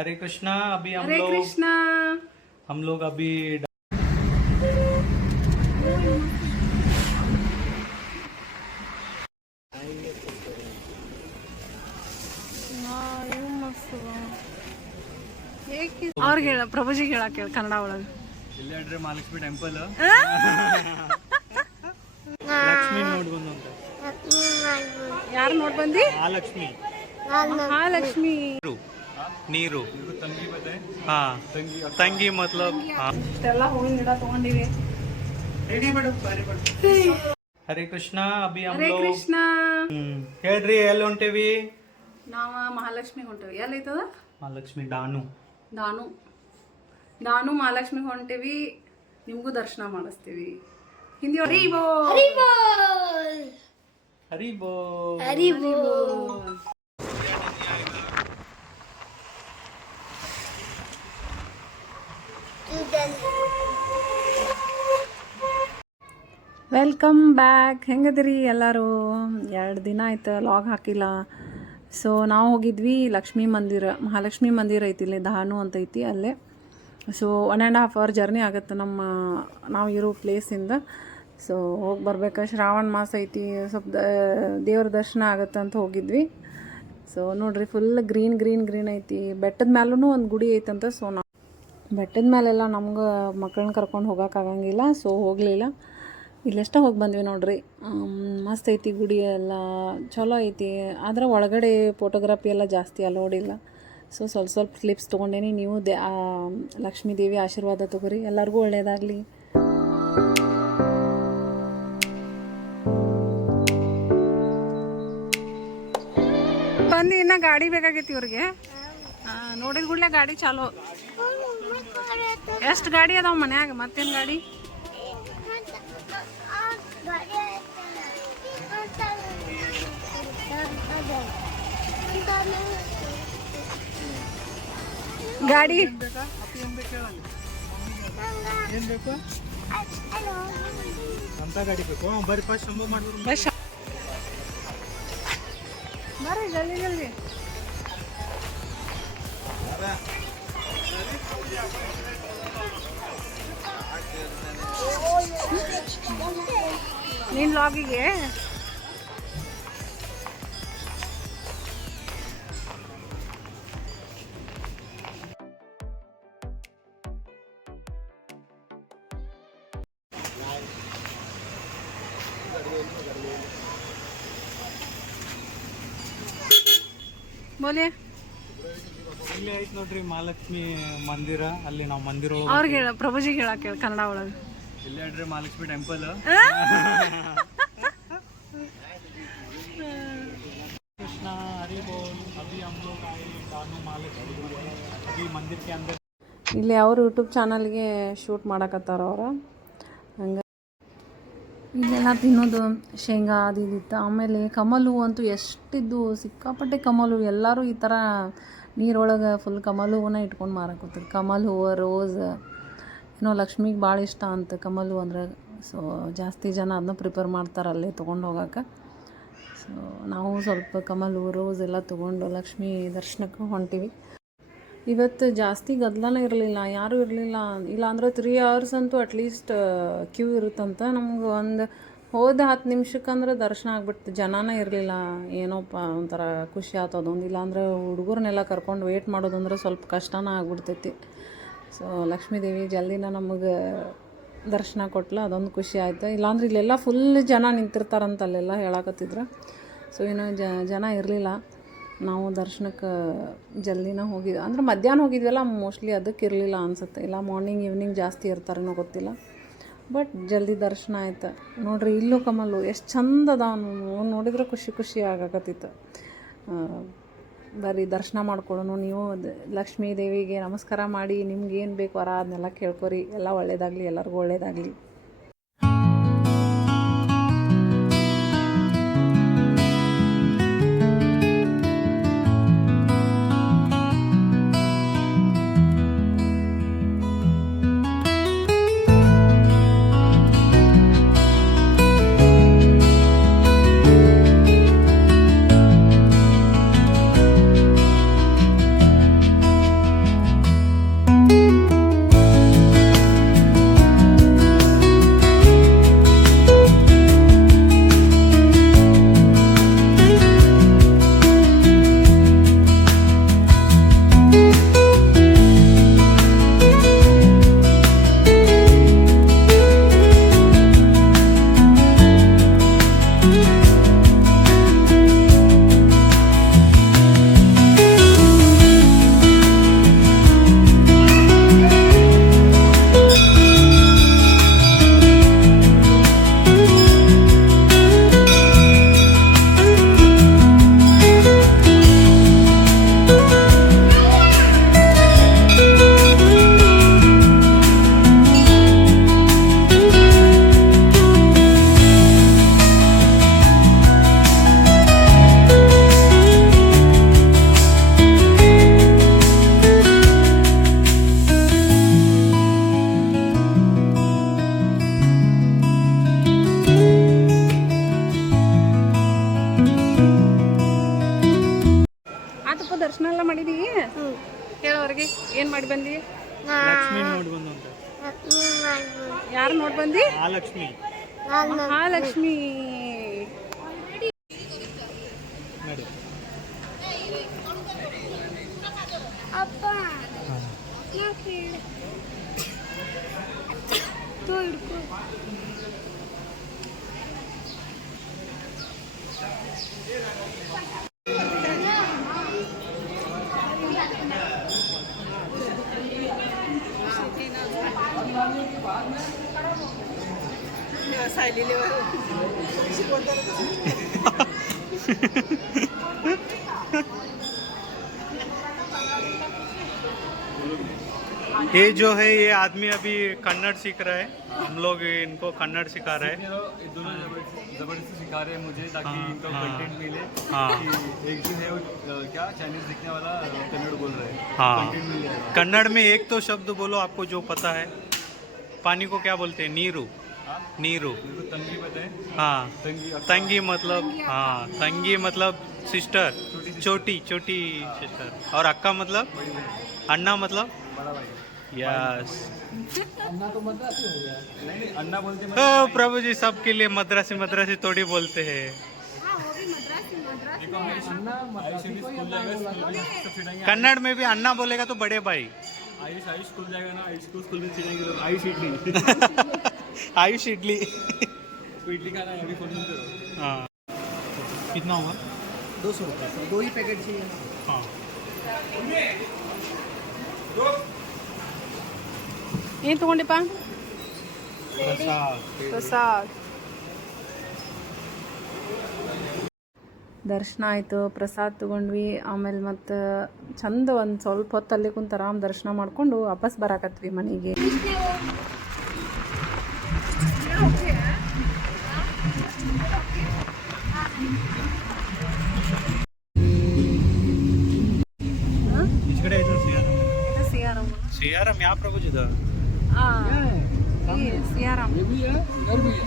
हरे कृष्णा। अभी हरे कृष्णा। हम लोग अभी ಅವ್ರಿಗೆ ಹೇಳ, ಪ್ರಭುಜಿಗೆ ಹೇಳಕ್ ಹೇಳ ಕನ್ನಡ ಒಳಗೆ. ಇಲ್ಲೇ ಮಹಾಲಕ್ಷ್ಮಿ ಟೆಂಪಲ್ ಲಕ್ಷ್ಮಿ ನೋಡ್ ಬಂದು ಅಂತ. ಯಾರು ನೋಡ್ ಬಂದಿ? ಮಹಾಲಕ್ಷ್ಮಿ. ಮಹಾಲಕ್ಷ್ಮಿ ನೀರು ಹಾ ತಂಗಿ ಮತ್ಲಬ್ ಇಷ್ಟೆಲ್ಲ ಹೂವಿನ ಗಿಡ ತಗೊಂಡಿವಿ. ಹರೇ ಕೃಷ್ಣ. ಅಭಿ ಹರೇ ಕೃಷ್ಣ. ಹೇಳ್ರಿ ಎಲ್ಲಿ ಹೊಂಟೇವಿ? ನಾವ ಮಹಾಲಕ್ಷ್ಮಿ ಹೊಂಟೇವಿ. ಎಲ್ಲೈತದ? ಮಹಾಲಕ್ಷ್ಮಿ ದಾನು ಮಹಾಲಕ್ಷ್ಮಿಗೆ ಹೊಂಟೇವಿ. ನಿಮ್ಗೂ ದರ್ಶನ ಮಾಡಿಸ್ತೀವಿ. ಹಿಂದಿ ಹರಿ ಬೋ ಹರಿ ಬೋ. Welcome back. ಹೆಂಗದಿರಿ ಎಲ್ಲರೂ? 2 ದಿನ ಆಯ್ತು ಲಾಗ್ ಹಾಕಿಲ್ಲ. ಸೊ ನಾವು ಹೋಗಿದ್ವಿ ಮಹಾಲಕ್ಷ್ಮಿ ಮಂದಿರ ಐತಿ ಇಲ್ಲಿ ದಾನು ಅಂತ ಐತಿ ಅಲ್ಲೇ. ಸೊ 1.5 ಅವರ್ ಜರ್ನಿ ಆಗುತ್ತೆ ನಾವು ಇರೋ ಪ್ಲೇಸಿಂದ. ಸೊ ಹೋಗಿ ಬರ್ಬೇಕು. ಶ್ರಾವಣ ಮಾಸ ಐತಿ, ಸ್ವಲ್ಪ ದೇವ್ರ ದರ್ಶನ ಆಗುತ್ತೆ ಅಂತ ಹೋಗಿದ್ವಿ. ಸೊ ನೋಡ್ರಿ ಫುಲ್ ಗ್ರೀನ್ ಐತಿ. ಬೆಟ್ಟದ ಮೇಲೂ ಒಂದು ಗುಡಿ ಐತಂತ. ಸೊ ನಾವು ಬೆಟ್ಟದ ಮೇಲೆಲ್ಲ ನಮ್ಗೆ ಮಕ್ಕಳನ್ನ ಕರ್ಕೊಂಡು ಹೋಗೋಕ್ಕಾಗಂಗಿಲ್ಲ. ಸೊ ಹೋಗಲಿಲ್ಲ. ಇಲ್ಲೆಷ್ಟ ಹೋಗಿ ಬಂದ್ವಿ ನೋಡ್ರಿ. ಮಸ್ತ್ ಐತಿ ಗುಡಿ ಎಲ್ಲ, ಚಲೋ ಐತಿ. ಆದರೆ ಒಳಗಡೆ ಫೋಟೋಗ್ರಫಿ ಎಲ್ಲ ಜಾಸ್ತಿ ಅಲೋಡಿಲ್ಲ. ಸೊ ಸ್ವಲ್ಪ ಕ್ಲಿಪ್ಸ್ ತೊಗೊಂಡೇನಿ. ನೀವು ಲಕ್ಷ್ಮೀ ದೇವಿ ಆಶೀರ್ವಾದ ತಗೋರಿ, ಎಲ್ಲರಿಗೂ ಒಳ್ಳೆಯದಾಗಲಿ. ಬಂದು ಇನ್ನು ಗಾಡಿ ಬೇಕಾಗೈತಿ ಇವ್ರಿಗೆ. ನೋಡಿದ ಕೂಡಲೇ ಗಾಡಿ ಚಾಲೋ. ಎಷ್ಟು ಗಾಡಿ ಅದಾವ ಮನ್ಯಾಗ? ಮತ್ತೇನು ಗಾಡಿ? ಗಾಡಿ ಏನ್ ಬೇಕು ಅಂತ ಗಾಡಿ ಬೇಕು? ಬರ್ರಿ ಫಸ್ಟ್ ಶಂಭು ಮಾಡ್ಬೋದು. ಬರ್ರಿ ಜಲ್ದಿ. ನೀನ್ ಲಾಗಿಗೆ ಬೋಲೆ. ಇಲ್ಲೇ ಐತ್ ನೋಡ್ರಿ ಮಹಾಲಕ್ಷ್ಮಿ ಮಂದಿರ. ಅಲ್ಲಿ ನಾವು ಮಂದಿರ ಅವ್ರಿಗೆ ಹೇಳ, ಪ್ರಭುಜಿಗೆ ಹೇಳಕ್ ಹೇಳ ಕನ್ನಡ ಒಳಗೆ. ಇಲ್ಲೇ ಮಹಾಲಕ್ಷ್ಮಿ ಟೆಂಪಲ್. कृष्ण हरि बोल। अभी हम लोग आए दानु महालक्ष्मी अभी मंदिर के अंदर. ಇಲ್ಲಿ ಅವ್ರ ಯೂಟ್ಯೂಬ್ ಚಾನಲ್ಗೆ ಶೂಟ್ ಮಾಡಕತ್ತಾರ ಅವ್ರ. ಹಂಗೆ ಇಲ್ಲೆಲ್ಲ ತಿನ್ನೋದು ಶೇಂಗಾ ಅದು ಇದಿತ್ತು. ಆಮೇಲೆ ಕಮಲು ಅಂತೂ ಎಷ್ಟಿದ್ದು, ಸಿಕ್ಕಾಪಟ್ಟೆ ಕಮಲು. ಎಲ್ಲರೂ ಈ ಥರ ನೀರೊಳಗೆ ಫುಲ್ ಕಮಲ್ ಹೂವನ್ನ ಇಟ್ಕೊಂಡು ಮಾರಕೋತಾರೆ. ಕಮಲ್ ಹೂವು, ರೋಸ್, ಏನೋ ಲಕ್ಷ್ಮಿಗೆ ಭಾಳ ಇಷ್ಟ ಅಂತ ಕಮಲ್ ಹೂವು ಅಂದ್ರೆ. ಸೊ ಜಾಸ್ತಿ ಜನ ಅದನ್ನ ಪ್ರಿಪೇರ್ ಮಾಡ್ತಾರೆ ಅಲ್ಲೇ ತೊಗೊಂಡು ಹೋಗೋಕೆ. ಸೊ ನಾವು ಸ್ವಲ್ಪ ಕಮಲ್ ಹೂವು, ರೋಸ್ ಎಲ್ಲ ತೊಗೊಂಡು ಲಕ್ಷ್ಮೀ ದರ್ಶನಕ್ಕೆ ಹೊಂಟಿವಿ. ಇವತ್ತು ಜಾಸ್ತಿ ಗದ್ದಲನೇ ಇರಲಿಲ್ಲ, ಯಾರೂ ಇರಲಿಲ್ಲ. ಇಲ್ಲಾಂದ್ರೆ 3 hours ಅಂತೂ ಅಟ್ಲೀಸ್ಟ್ ಕ್ಯೂ ಇರುತ್ತಂತ. ನಮ್ಗೆ ಒಂದು ಹೋದ 10 ನಿಮಿಷಕ್ಕಂದ್ರೆ ದರ್ಶನ ಆಗ್ಬಿಡ್ತು. ಜನನೇ ಇರಲಿಲ್ಲ. ಏನೋಪ್ಪ ಒಂಥರ ಖುಷಿ ಆಯ್ತು ಅದೊಂದು. ಇಲ್ಲಾಂದ್ರೆ ಹುಡುಗರನ್ನೆಲ್ಲ ಕರ್ಕೊಂಡು ವೆಯ್ಟ್ ಮಾಡೋದಂದ್ರೆ ಸ್ವಲ್ಪ ಕಷ್ಟನೇ ಆಗ್ಬಿಡ್ತೈತಿ. ಸೊ ಲಕ್ಷ್ಮೀದೇವಿ ಜಲ್ದಿನ ನಮಗೆ ದರ್ಶನ ಕೊಟ್ಲು, ಅದೊಂದು ಖುಷಿ ಆಯ್ತು. ಇಲ್ಲಾಂದ್ರೆ ಇಲ್ಲೆಲ್ಲ ಫುಲ್ ಜನ ನಿಂತಿರ್ತಾರಂತ ಅಲ್ಲೆಲ್ಲ ಹೇಳಕತ್ತಿದ್ರು. ಸೊ ಏನೋ ಜನ ಇರಲಿಲ್ಲ. ನಾವು ದರ್ಶನಕ್ಕೆ ಜಲ್ದಿನ ಹೋಗಿದ್ವಿ. ಅಂದ್ರೆ ಮಧ್ಯಾಹ್ನ ಹೋಗಿದ್ವಲ್ಲ, ಮೋಸ್ಟ್ಲಿ ಅದಕ್ಕೆ ಇರಲಿಲ್ಲ ಅನಿಸುತ್ತೆ. ಇಲ್ಲ ಮಾರ್ನಿಂಗ್ ಈವ್ನಿಂಗ್ ಜಾಸ್ತಿ ಇರ್ತಾರೇನೋ ಗೊತ್ತಿಲ್ಲ. ಬಟ್ ಜಲ್ದಿ ದರ್ಶನ ಆಯ್ತು. ನೋಡ್ರಿ ಇಲ್ಲೂ ಕಮಲು ಎಷ್ಟು ಚಂದ ಅದಾವ. ನೋಡಿದ್ರೆ ಖುಷಿ ಆಗಕತ್ತಿತ್ತು. ಬರ್ರಿ ದರ್ಶನ ಮಾಡ್ಕೊಳ್ಳೋಣ. ನೀವು ಲಕ್ಷ್ಮೀ ದೇವಿಗೆ ನಮಸ್ಕಾರ ಮಾಡಿ ನಿಮ್ಗೆ ಏನು ಬೇಕು ವರ ಅದನ್ನೆಲ್ಲ ಕೇಳ್ಕೊರಿ. ಎಲ್ಲ ಒಳ್ಳೇದಾಗಲಿ, ಎಲ್ಲರಿಗೂ ಒಳ್ಳೇದಾಗಲಿ. ಹೇಳೋರಿಗೆ ಏನು ಮಾಡಿ ಬಂದಿ? ಲಕ್ಷ್ಮಿ ನೋಡಿ ಬಂದು ಅಂತ. ಯಾರು ನೋಡಿ ಬಂದಿ? ಮಹಾಲಕ್ಷ್ಮಿ. ಮಹಾಲಕ್ಷ್ಮಿ. ನಡಿ. ये जो है ये आदमी अभी कन्नड़ सीख रहा है, हम लोग इनको कन्नड़ सिखा रहे हैं। दोनों जबरदस्ती सिखा रहे हैं मुझे ताकि हाँ, इनको हाँ, कंटेंट मिले। हाँ। कि एक दिन है वो क्या चाइनीज सीखने वाला कन्नड़ बोल रहे हैं, हाँ, कंटेंट मिल जाएगा। कन्नड़ में एक तो शब्द बोलो आपको जो पता है। पानी को क्या बोलते हैं? नीरू। हाँ? नीरू। मेरे को तंगी पता है। हाँ, तंगी तंगी मतलब, हाँ, तंगी मतलब सिस्टर, छोटी छोटी सिस्टर। और अक्का मतलब? बड़ी बहन, अन्ना मतलब? बड़ा भाई। यस। नहीं अन्ना बोलते हैं, ओ प्रभु जी, सबके लिए मद्रासी मद्रासी थोड़ी बोलते हैं। देखो आयुष भी स्कूल जाएगा, स्कूल में सब सिखाएंगे। कन्नड़ में भी अन्ना बोलेगा तो बड़े भाई। आयुष स्कूल जाएगा ना, आयुष को स्कूल में सिखाएंगे लोग। आयुष इडली आयुष इडली। तो इडली खाना है अभी फोन में करो। हाँ, कितना होगा? 200 रुपये, 2 ही पैकेट चाहिए। हाँ, ಏನು ತೊಗೊಂಡಿಪ್ಪ? प्रसाद। ಪ್ರಸಾದ್. ದರ್ಶನ ಆಯಿತು, ಪ್ರಸಾದ್ ತೊಗೊಂಡ್ವಿ. ಆಮೇಲೆ ಮತ್ತು ಚಂದ ಒಂದು ಸ್ವಲ್ಪ ಹೊತ್ತು ಅಲ್ಲಿ ಕುಂತು ಆರಾಮ್ ದರ್ಶನ ಮಾಡಿಕೊಂಡು ವಾಪಸ್ ಬರಾಕತ್ವಿ ಮನೆಗೆ. सियाराम यहाँ प्रभु जी था। सियाराम ये भी है, इधर भी है।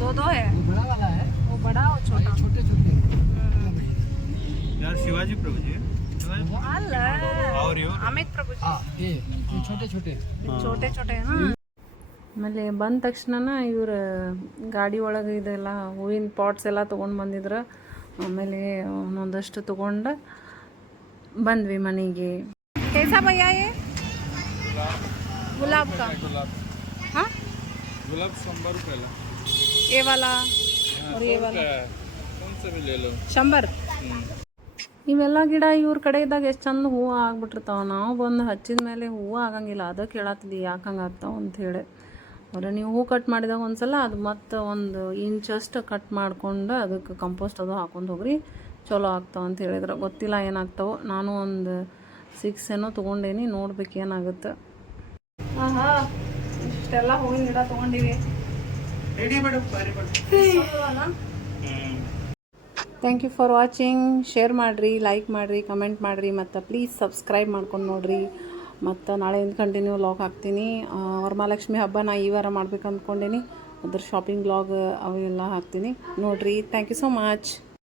दो है, वो बड़ा वाला है, वो बड़ा और छोटा. छोटे छोटे। यार शिवाजी प्रभु जी। ಅಲ್ಲ, और यो ಅಮಿತ್ ಪ್ರಭು हाँ ये छोटे छोटे। ಚೋಟೆ ಚೋಟೆ. ಆಮೇಲೆ ಬಂದ ತಕ್ಷಣ ಇವ್ರು ಗಾಡಿ ಒಳಗೆ ಇದೆಲ್ಲ ಹೂವಿನ ಪಾಟ್ಸ್ ಎಲ್ಲ ತೊಗೊಂಡು ಬಂದಿದ್ರು. ಆಮೇಲೆ ಒಂದೊಂದಷ್ಟು ತೊಗೊಂಡು ಬಂದ್ವಿ ಮನೆಗೆ. कैसा भैया ये? गुलाब का? हाँ, गुलाब 100 रुपये ला। ये वाला और ये वाला कौन सा भी ले लो। 100. ಇವೆಲ್ಲ ಗಿಡ ಇವ್ರ ಕಡೆ ಇದ್ದಾಗ ಎಷ್ಟು ಚಂದ ಹೂವು ಆಗ್ಬಿಟ್ಟಿರ್ತಾವ. ನಾವು ಬಂದು ಹಚ್ಚಿದ ಮೇಲೆ ಹೂವು ಆಗಂಗಿಲ್ಲ. ಅದಕ್ಕೆ ಹೇಳತ್ತಿದ್ವಿ ಯಾಕೆ ಹಂಗೆ ಆಗ್ತಾವ ಅಂಥೇಳಿ. ಅವ್ರೆ ನೀವು ಹೂ ಕಟ್ ಮಾಡಿದಾಗ ಒಂದ್ಸಲ ಅದು ಮತ್ತು 1 ಇಂಚಷ್ಟು ಕಟ್ ಮಾಡ್ಕೊಂಡು ಅದಕ್ಕೆ ಕಂಪೋಸ್ಟ್ ಅದು ಹಾಕೊಂಡು ಹೋಗ್ರಿ, ಚಲೋ ಆಗ್ತಾವ ಅಂತ ಹೇಳಿದ್ರು. ಗೊತ್ತಿಲ್ಲ ಏನಾಗ್ತಾವೆ. ನಾನು ಒಂದು 6 ಏನೋ ತೊಗೊಂಡೇನಿ, ನೋಡ್ಬೇಕು ಏನಾಗುತ್ತೆ. ಇಷ್ಟೆಲ್ಲ ಹೂವಿನ ಗಿಡ ತೊಗೊಂಡಿವಿ. Thank you for watching. Share ಮಾಡಿರಿ, ಲೈಕ್ ಮಾಡಿರಿ, ಕಮೆಂಟ್ ಮಾಡಿರಿ, ಮತ್ತು ಪ್ಲೀಸ್ ಸಬ್ಸ್ಕ್ರೈಬ್ ಮಾಡ್ಕೊಂಡು ನೋಡಿರಿ. ಮತ್ತು ನಾಳೆಯಿಂದ ಕಂಟಿನ್ಯೂ ವ್ಲಾಗ್ ಹಾಕ್ತೀನಿ. ವರಮಹಾಲಕ್ಷ್ಮಿ ಹಬ್ಬ ನಾ ಈ ವಾರ ಮಾಡ್ಬೇಕು ಅಂದ್ಕೊಂಡೇನಿ. ಅದ್ರ ಶಾಪಿಂಗ್ ವ್ಲಾಗ್ ಅವೆಲ್ಲ ಹಾಕ್ತೀನಿ, ನೋಡಿರಿ. Thank you so much.